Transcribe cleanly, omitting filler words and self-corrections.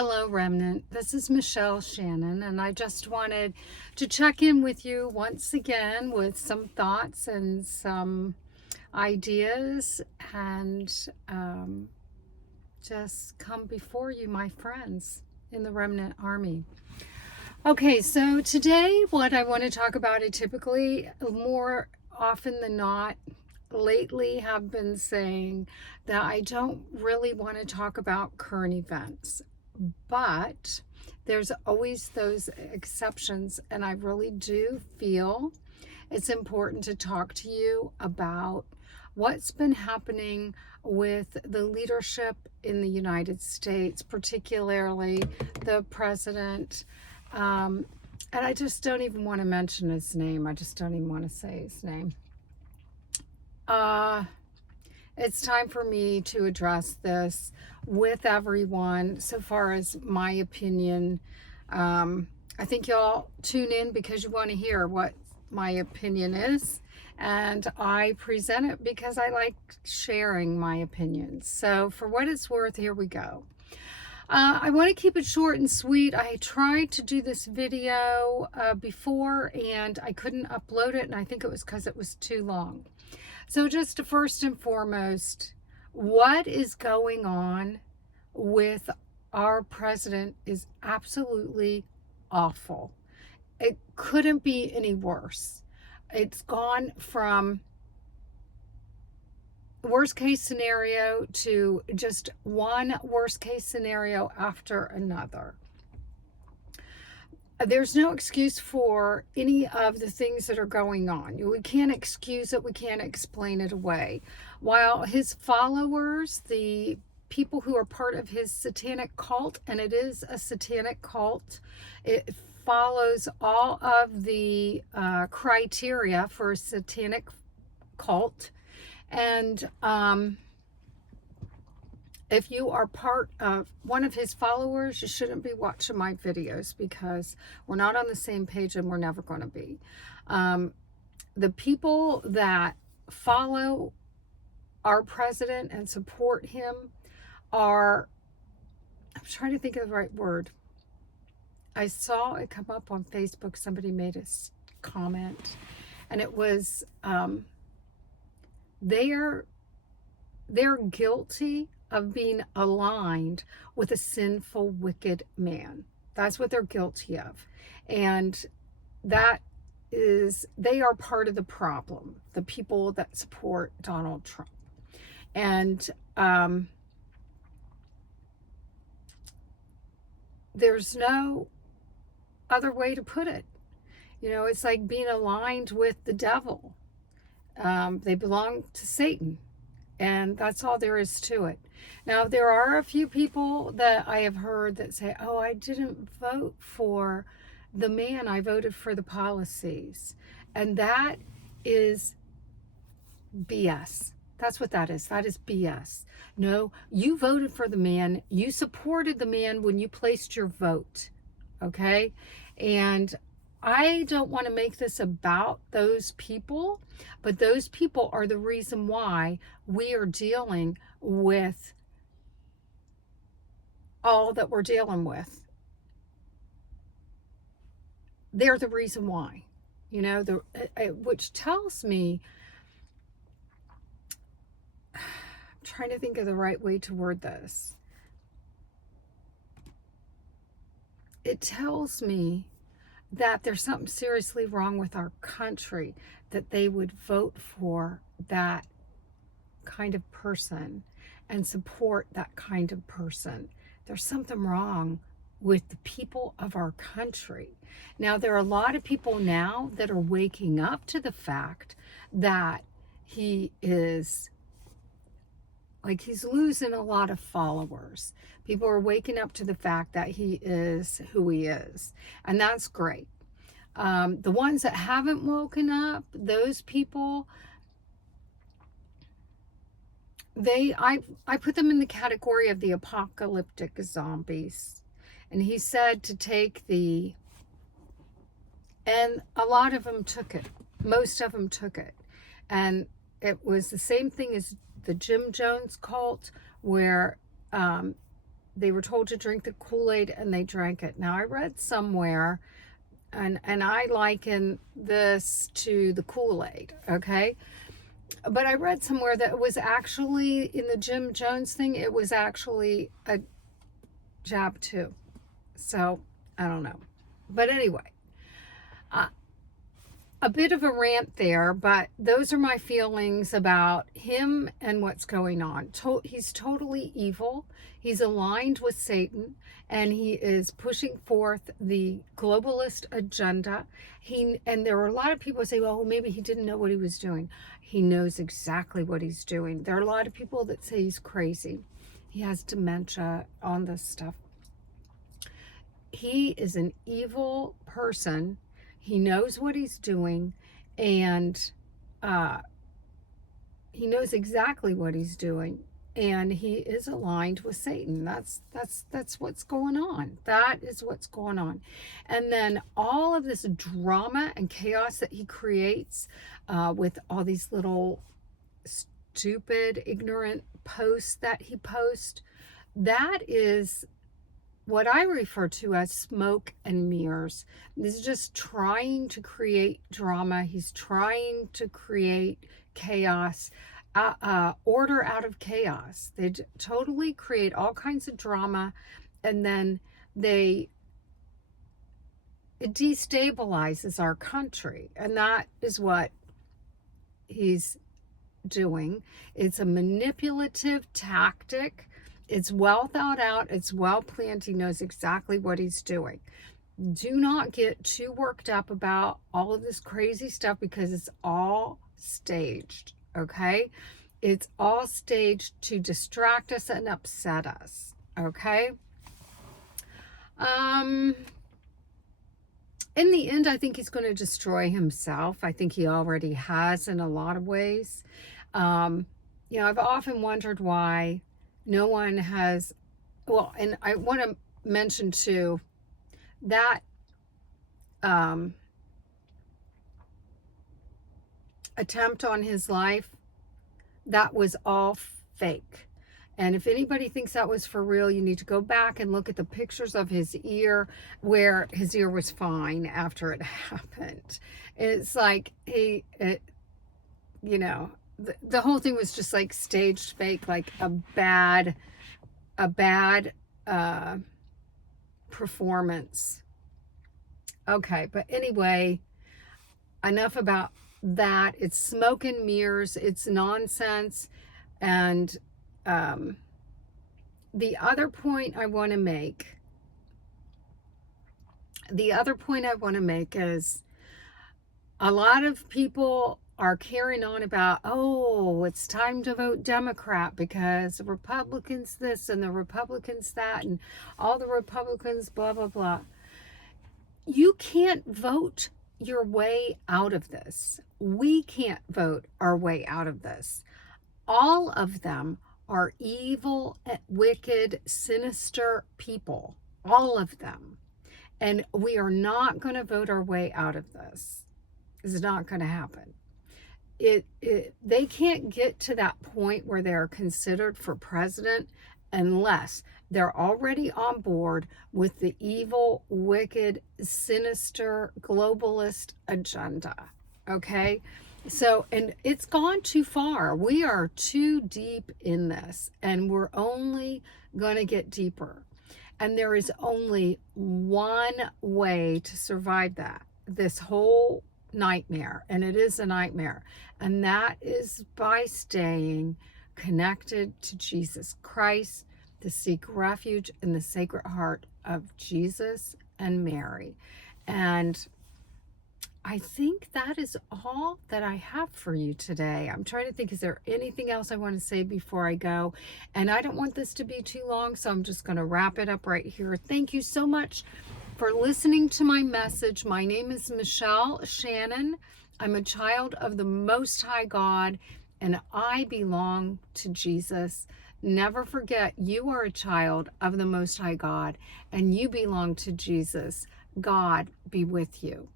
Hello, Remnant. This is Michelle Shannon, and I just wanted to check in with you once again with some thoughts and some ideas and just come before you, my friends in the Remnant Army. Okay, so today what I want to talk about, I typically, more often than not, lately have been saying that I don't really want to talk about current events. But there's always those exceptions, and I really do feel it's important to talk to you about what's been happening with the leadership in the United States, particularly the president. And I just don't even want to mention his name. I just don't even want to say his name. It's time for me to address this with everyone. So far as my opinion, I think y'all tune in because you want to hear what my opinion is, and I present it because I like sharing my opinions. So for what it's worth, here we go. I want to keep it short and sweet. I tried to do this video before and I couldn't upload it, and I think it was because it was too long. So just first and foremost, what is going on with our president is absolutely awful. It couldn't be any worse. It's gone from worst case scenario to just one worst case scenario after another. There's no excuse for any of the things that are going on. We can't excuse it. We can't explain it away. While his followers, the people who are part of his satanic cult, and it is a satanic cult, it follows all of the criteria for a satanic cult. And if you are part of one of his followers, you shouldn't be watching my videos because we're not on the same page and we're never going to be. The people that follow our president and support him are, I'm trying to think of the right word. I saw it come up on Facebook. Somebody made a comment, and it was, they're guilty of being aligned with a sinful, wicked man. That's what they're guilty of. And that is, they are part of the problem, the people that support Donald Trump. And there's no other way to put it. You know, it's like being aligned with the devil. They belong to Satan. And that's all there is to it. Now, there are a few people that I have heard that say, oh, I didn't vote for the man, I voted for the policies. And that is BS. That's what that is. That is BS. No, you voted for the man. You supported the man when you placed your vote. Okay? And I don't want to make this about those people, but those people are the reason why we are dealing with all that we're dealing with. They're the reason why, you know, which tells me, I'm trying to think of the right way to word this. It tells me that there's something seriously wrong with our country, that they would vote for that kind of person and support that kind of person. There's something wrong with the people of our country. Now, there are a lot of people now that are waking up to the fact that he is, like, he's losing a lot of followers. People are waking up to the fact that he is who he is. And that's great. The ones that haven't woken up, those people, I put them in the category of the apocalyptic zombies. And he said to take and a lot of them took it. Most of them took it. And it was the same thing as the Jim Jones cult, where they were told to drink the Kool-Aid and they drank it. Now I read somewhere, and I liken this to the Kool-Aid, okay? But I read somewhere that it was actually, in the Jim Jones thing, it was actually a jab too. So I don't know. But anyway, a bit of a rant there, but those are my feelings about him and what's going on. He's totally evil. He's aligned with Satan, and he is pushing forth the globalist agenda. And there are a lot of people who say, well, maybe he didn't know what he was doing. He knows exactly what he's doing. There are a lot of people that say he's crazy. He has dementia on this stuff. He is an evil person. He knows what he's doing, and he knows exactly what he's doing, and he is aligned with Satan. That's what's going on. That is what's going on. And then all of this drama and chaos that he creates with all these little stupid, ignorant posts that he posts, that is what I refer to as smoke and mirrors. This is just trying to create drama. He's trying to create chaos, order out of chaos. They totally create all kinds of drama, and then it destabilizes our country. And that is what he's doing. It's a manipulative tactic. It's well thought out. It's well planned. He knows exactly what he's doing. Do not get too worked up about all of this crazy stuff, because it's all staged, okay? It's all staged to distract us and upset us, okay? In the end, I think he's going to destroy himself. I think he already has in a lot of ways. I've often wondered why no one has, and I want to mention too, that attempt on his life, that was all fake. And if anybody thinks that was for real, you need to go back and look at the pictures of his ear, where his ear was fine after it happened. It's like the whole thing was just like staged fake, like a bad performance. Okay, but anyway, enough about that. It's smoke and mirrors. It's nonsense. And the other point I want to make is a lot of people are carrying on about, oh, it's time to vote Democrat because the Republicans this and the Republicans that and all the Republicans blah, blah, blah. You can't vote your way out of this. We can't vote our way out of this. All of them are evil, wicked, sinister people. All of them. And we are not going to vote our way out of this. It's not going to happen. They can't get to that point where they're considered for president unless they're already on board with the evil, wicked, sinister, globalist agenda. Okay? So, and it's gone too far. We are too deep in this, and we're only going to get deeper. And there is only one way to survive this whole nightmare, and it is a nightmare, and that is by staying connected to Jesus Christ, to seek refuge in the Sacred Heart of Jesus and Mary. And I think that is all that I have for you today. I'm trying to think, is there anything else I want to say before I go? And I don't want this to be too long, so I'm just going to wrap it up right here. Thank you so much for listening to my message. My name is Michelle Shannon. I'm a child of the Most High God, and I belong to Jesus. Never forget, you are a child of the Most High God, and you belong to Jesus. God be with you.